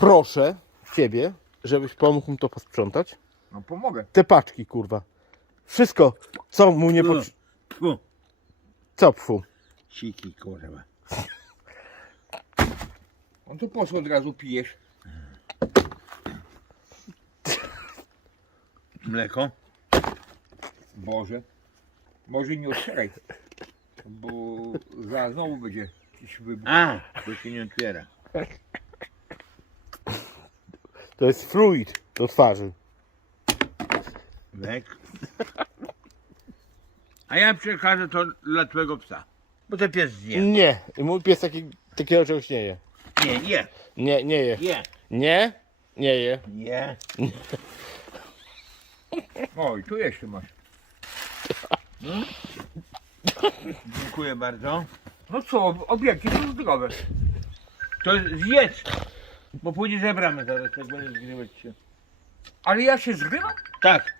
proszę ciebie, żebyś pomógł mu to posprzątać. No pomogę. Te paczki, kurwa. Wszystko, co mu nie potrzeba. Tfu, Co pfu? Siki, kurwa. On to po co od razu pijesz? Mleko? Boże. Może nie otwieraj. Bo zaraz znowu będzie jakiś wybuch. A, to się nie otwiera. To jest fluid do twarzy. Lek. A ja przekażę to dla twojego psa. Bo to pies zje. Nie, mój pies taki, takiego czegoś nie je. Nie, je, Nie, nie je. je, Nie, nie je. je. Oj, tu jeszcze masz. Dziękuję bardzo. No co, obiadki są zdrowe. To zjedz. Bo później zebramy zaraz, jak będziesz zgrywać się. Ale ja się zgrywam? Tak.